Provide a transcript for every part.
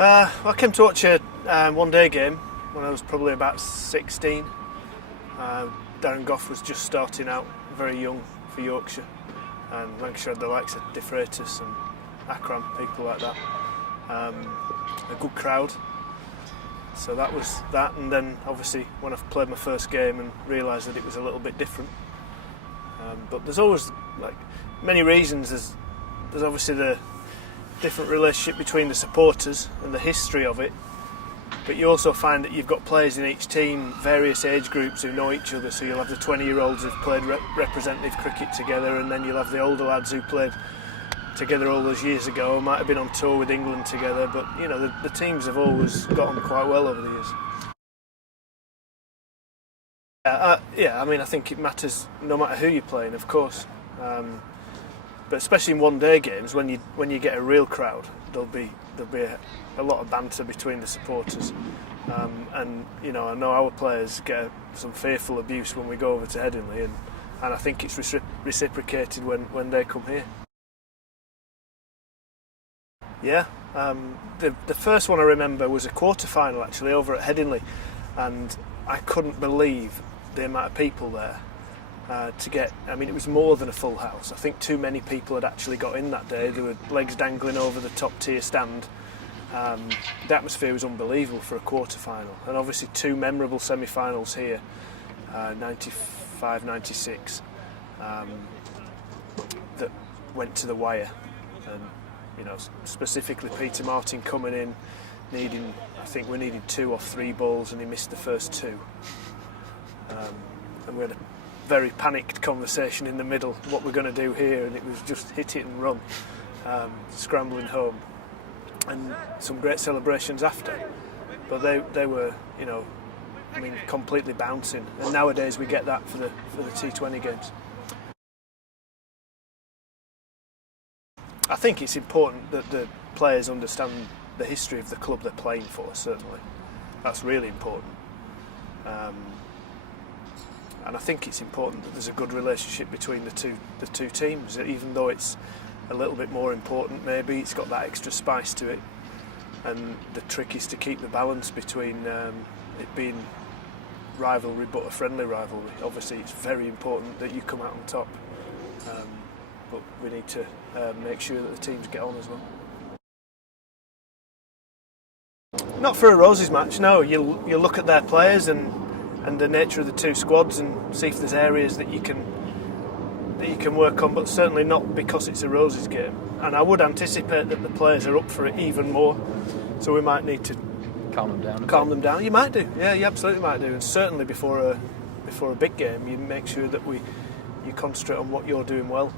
I came to watch a one-day game when I was probably about 16. Darren Gough was just starting out, very young for Yorkshire, and Lancashire had the likes of De Freitas and Akram, people like that. A good crowd. So that was that, and then obviously when I played my first game and realised that it was a little bit different. But there's always many reasons. There's obviously the different relationship between the supporters and the history of it, but you also find that you've got players in each team, various age groups who know each other. So you'll have the 20-year-olds who've played representative cricket together, and then you'll have the older lads who played together all those years ago, might have been on tour with England together, but you know the teams have always got on quite well over the years. I mean, I think it matters no matter who you're playing, of course, but especially in one-day games, when you get a real crowd, there'll be a lot of banter between the supporters, and you know, I know our players get some fearful abuse when we go over to Headingley, and I think it's reciprocated when they come here. Yeah, the first one I remember was a quarter-final actually over at Headingley, and I couldn't believe the amount of people there I mean, it was more than a full house. I think too many people had actually got in that day. There were legs dangling over the top tier stand. The atmosphere was unbelievable for a quarter-final, and obviously two memorable semi-finals here, 95, 96, that went to the wire. And you know, specifically Peter Martin coming in, I think we needed 2 off 3 balls, and he missed the first 2. And we had a very panicked conversation in the middle, what we're going to do here, and it was just hit it and run, scrambling home. And some great celebrations after. But they were, you know, I mean, completely bouncing. And nowadays we get that for the T20 games. I think it's important that the players understand the history of the club they're playing for, certainly. That's really important. And I think it's important that there's a good relationship between the two teams, even though it's a little bit more important maybe, it's got that extra spice to it. And the trick is to keep the balance between it being rivalry but a friendly rivalry. Obviously it's very important that you come out on top. But we need to make sure that the teams get on as well. Not for a Roses match, no. You'll look at their players and the nature of the two squads and see if there's areas that you can work on, but certainly not because it's a Roses game. And I would anticipate that the players are up for it even more, so we might need to calm them down. You might do, yeah, you absolutely might do. And certainly before a big game, you make sure that you concentrate on what you're doing well.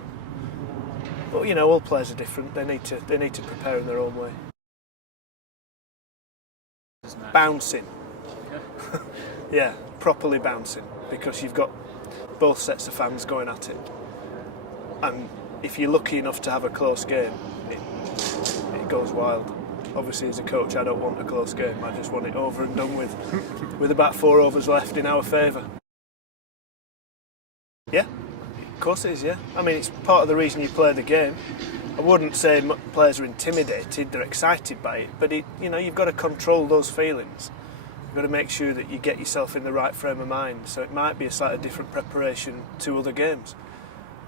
But you know, all players are different. They need to prepare in their own way. Bouncing. Yeah, properly bouncing, because you've got both sets of fans going at it. And if you're lucky enough to have a close game, it goes wild. Obviously, as a coach, I don't want a close game. I just want it over and done with about 4 overs left in our favour. Yeah. Of course it is, yeah. I mean, it's part of the reason you play the game. I wouldn't say players are intimidated, they're excited by it, but you've got to control those feelings. You've got to make sure that you get yourself in the right frame of mind, so it might be a slightly different preparation to other games.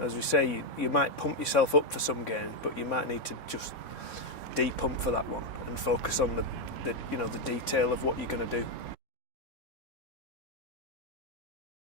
As we say, you might pump yourself up for some games, but you might need to just de-pump for that one and focus on the detail of what you're going to do.